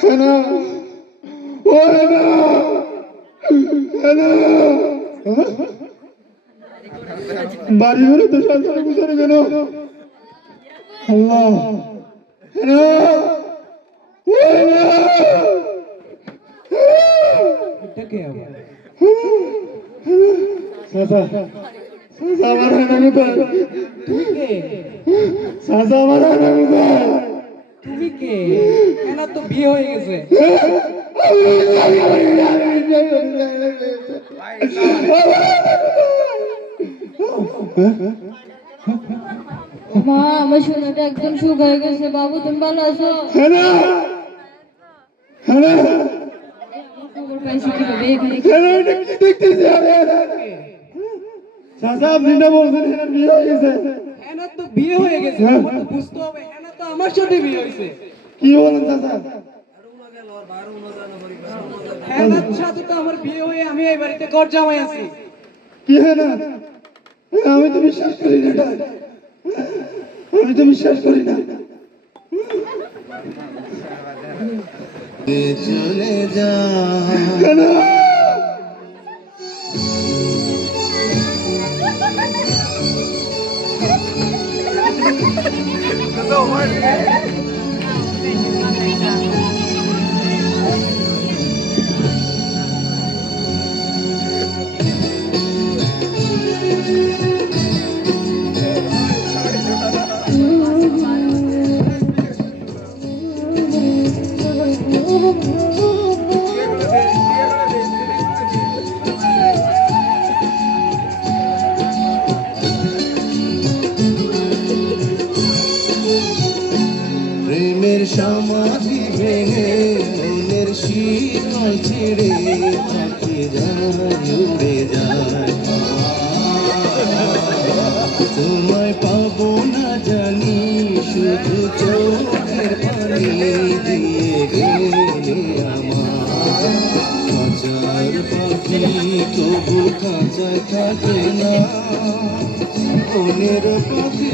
Hello ও hello hello বাড়ি ঘরে তো সন্তানের পিছনে কেন আল্লাহ হ্যালো চাচা চাচা আমার হানা কোথায় তুমি কে? চাচা আমার হানা কোথায় তুমি কে? এনার তো বিয়ে হয়ে গেছে। মা আমার সোনাটা একদম সুখ হয়ে গেছে। বাবু তুমি ভালো আছো? হ্যালো হ্যালো খবর পাইছি কিভাবে এখানে? হ্যালো এটা কি দেখতেছি আমি চাচা আপনি না বলছেন এনার বিয়ে হয়ে গেছে এনার তো বিয়ে হয়ে গেছে, আমার তো বুঝতে হবে। এনার তো আমার সাথে বিয়ে হয়েছে। কি বলেন চাচা এনার সাথে তো আমার বিয়ে হয়ে আমি এই বাড়িতে ঘর জামাই আছি। কি হয় না আমি তো বিশ্বাস করি না এটা। আমি তো বিশ্বাস করি না চলে যা প্রেমের সমাধি ভেঙে মনের শীতল ছেড়ে পাখি যায় উড়ে যায় তোমায় পাবো না জানি শুধু চোখের পানি দিয়ে গেলে আমার খাঁচার পাখি তবু খাঁচায় থাকে না বনের পাখি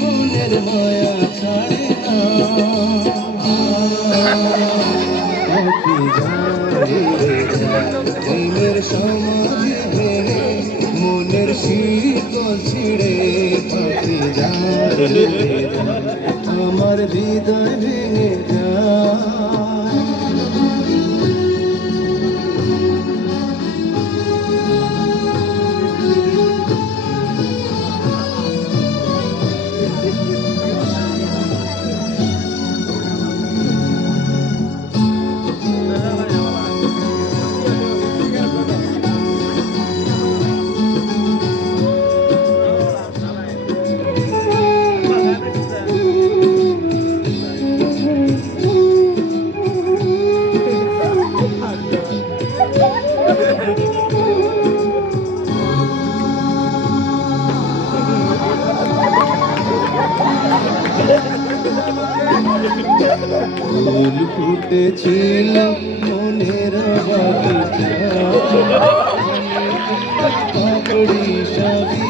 বনের মায়া ছাড়ে না পাখি যায় প্রেমের সমাধি ভেঙে মনের শীতল ছিঁড়ে পাখি যায় আমার হৃদয় ভেঙে যায় ফুল ফুটেছিল মনের বাগিচা পাপড়ি সবই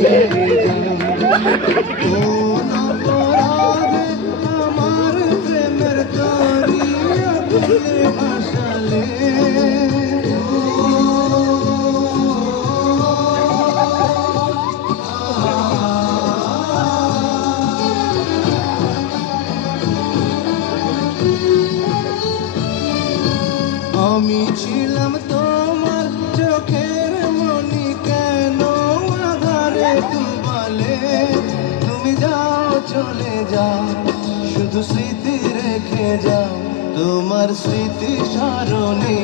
ঝরে যায় কোন অপরাধে আমার প্রেমের তরি ভাসালে আমি ছিলাম তোমার চোখের মনি কেন আধারে ডুবালে তুমি যাও চলে যাও শুধু স্মৃতি রেখে যাও তোমার স্মৃতি স্মরণে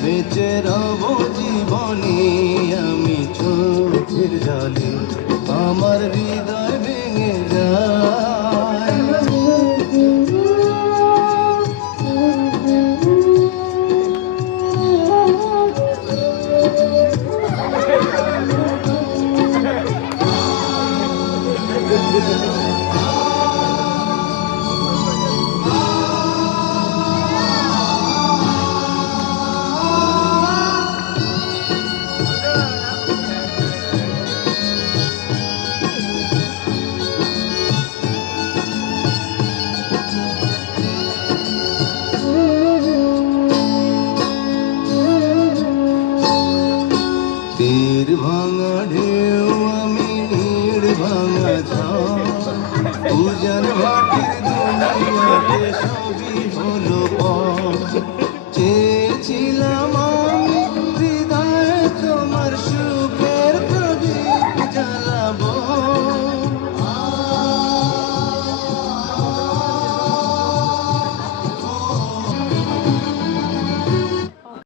বেঁচে রব জীবনে আমি চোখের জলে আমার হৃদয় ভেঙে যায় উজান ভাটির দুনিয়াতে সবই হলো পথ